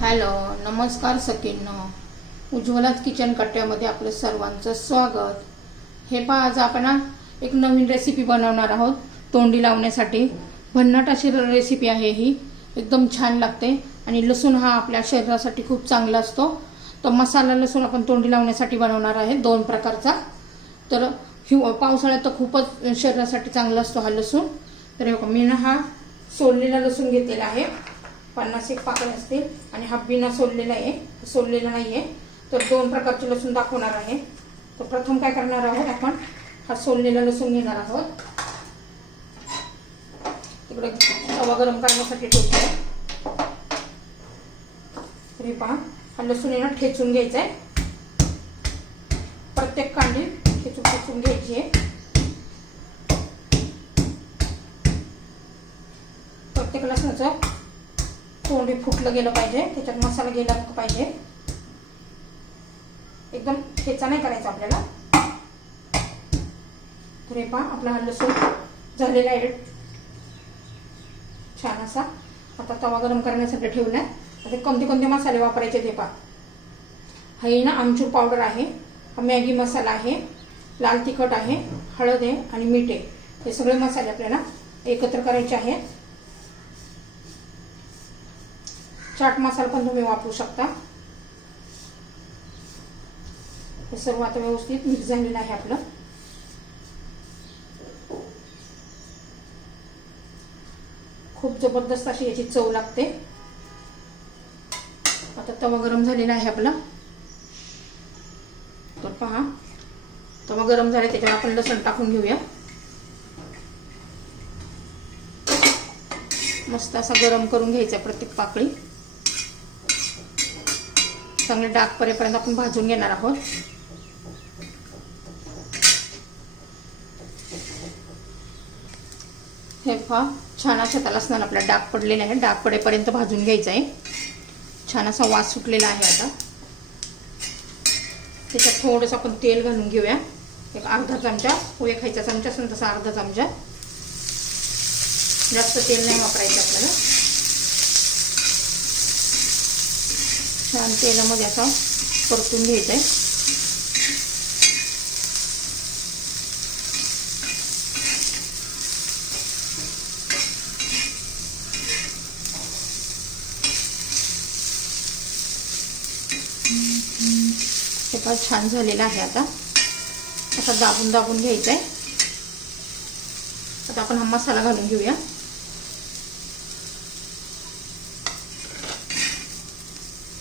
Hello नमस्कार सखींनो. उज्ज्वलाच kitchen कट्ट्यामध्ये आपलं सर्वांचं स्वागत. हे पहा आज आपण एक नवीन रेसिपी बनवणार आहोत तोंडी लावण्यासाठी. भन्नाट अशी रेसिपी आहे ही. एकदम छान लागते. आणि लसूण हा आपल्या शरीरासाठी खूप चांगला असतो. तर मसाला लसूण आपण तोंडी लावण्यासाठी बनवणार आहे दोन प्रकारचा. तर हिव पावसाळ्यात तर खूपच शरीरासाठी चांगला असतो हा लसूण. तर मी हा सोललेला लसूण घेतलेला आहे. पन्नास एक पाकळ्या असतील आणि हा बिना सोललेला आहे सोललेला नाही आहे तर दोन प्रकारचे लसूण दाखवणार आहे. तर प्रथम काय करणार आहोत आपण? हा सोललेला लसूण घेणार आहोत. तिकडे तवा गरम करण्यासाठी ठेवतो. तरी पहा हा लसूण येणं ठेचून घ्यायचा आहे प्रत्येक कांडी ठेचून ठेचून घ्यायची आहे. प्रत्येक लसणाचं कोंबी फुटलं गेलं पाहिजे त्याच्यात मसाला गेला पाहिजे. एकदम ठेचा नाही करायचा आपल्याला. तर हे पहा आपला हा लसूण झालेला आहे. छान असा. आता तवा गरम करण्यासाठी ठेवलाय आता कोणते कोणते मसाले वापरायचे ते पहा. हा ना आमचूर पावडर आहे. हा मॅगी मसाला आहे. लाल तिखट आहे हळद आहे आणि मीठ आहे. हे सगळे मसाले आपल्याला एकत्र करायचे आहेत. चाट मसाला पण तुम्ही वापरू शकता. हे सर्व आता व्यवस्थित मिक्स झालेलं आहे आपलं. खूप जबरदस्त अशी याची चव लागते. आता तवा गरम झालेला आहे आपला. तर पहा तवा गरम झाला त्याच्यावर आपण लसण टाकून घेऊया. मस्त असा गरम करून घ्यायचा प्रत्येक पाकळी. चांगले डाग परेपर्यंत आपण भाजून घेणार आहोत. हे पहा छान अशा त्याला स्नान आपला डाग पडलेला आहे. डाग पडेपर्यंत भाजून घ्यायचा आहे. छान असा वास सुटलेला आहे आता. त्याच्यात थोडंसं आपण तेल घालून घेऊया. एक अर्धा चमचा पोहे खायचा चमचा असेल तसा अर्धा चमचा. जास्त तेल नाही वापरायचं आपल्याला. छान तेलामध्ये असं परतून घ्यायचं आहे हे छान झालेलं आहे आता. आता दाबून दाबून घ्यायचं आहे आता आपण हा मसाला घालून घेऊया.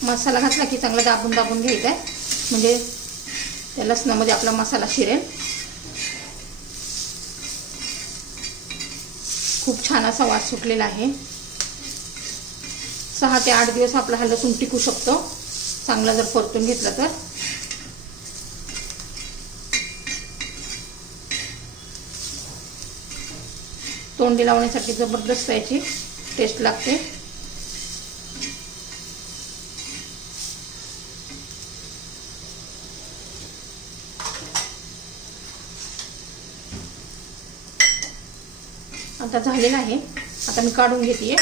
मसाला घातला की चांगला दाबून दाबून घ्यायचा आहे म्हणजे त्या लसणामध्ये आपला मसाला शिरेल. खूप छान असा वास सुटलेला आहे. सहा ते आठ दिवस आपला हा लसूण टिकू शकतो. चांगला जर परतून घेतला तर. तोंडी लावण्यासाठी जबरदस्त याची टेस्ट लागते. आता झालेला आहे आता मी काढून घेते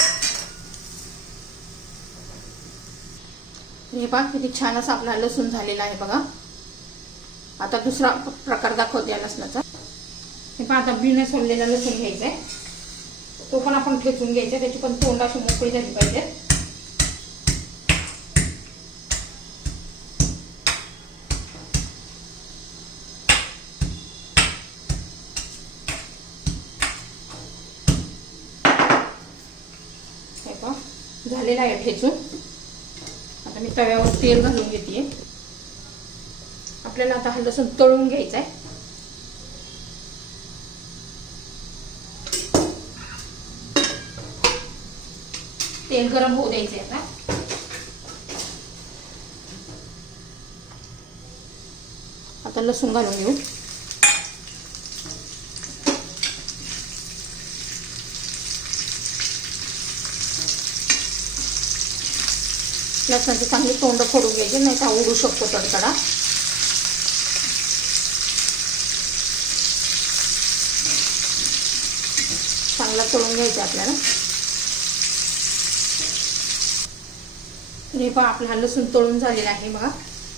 हे पहा किती छान असा आपला लसूण झालेला आहे बघा. आता दुसरा प्रकार दाखवते या लसणाचा. हे पहा आता बिना सोडलेला लसूण घ्यायचा आहे तो पण आपण ठेचून घ्यायचा त्याची पण तोंड अशी मोकळी झाली पाहिजे हे पहा झालेला आहे ठेचून. आता मी तव्यावर तेल घालून घेते आपल्याला आता हा लसूण तळून घ्यायचा आहे तेल गरम होऊ द्यायचे आता. आता लसूण घालून घेऊ. लसणाची चांगले तोंड फोडून घ्यायचे नाही का उडू शकतो तडतडा. चांगला तळून घ्यायचा आपल्याला. तर हे पहा आपला हा लसूण तळून झालेला आहे बघा.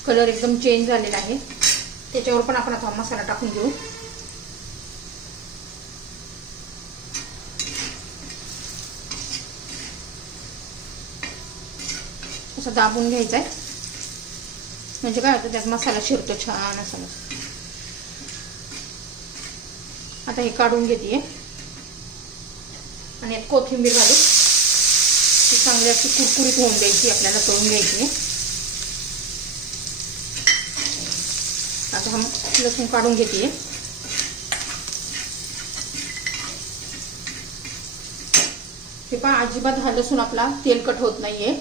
कलर एकदम चेंज झालेला आहे. त्याच्यावर पण आपण आता मसाला टाकून घेऊ. असं दाबून घ्यायचं आहे म्हणजे काय होतं त्यात मसाला शिरतो छान असा. आता हे काढून घेते आणि कोथिंबीर घालू ती चांगली अशी कुरकुरीत होऊन द्यायची आपल्याला तळून घ्यायची. आता हम लसूण काढून घेते हे पहा अजिबात हा लसूण आपला तेलकट होत नाहीये.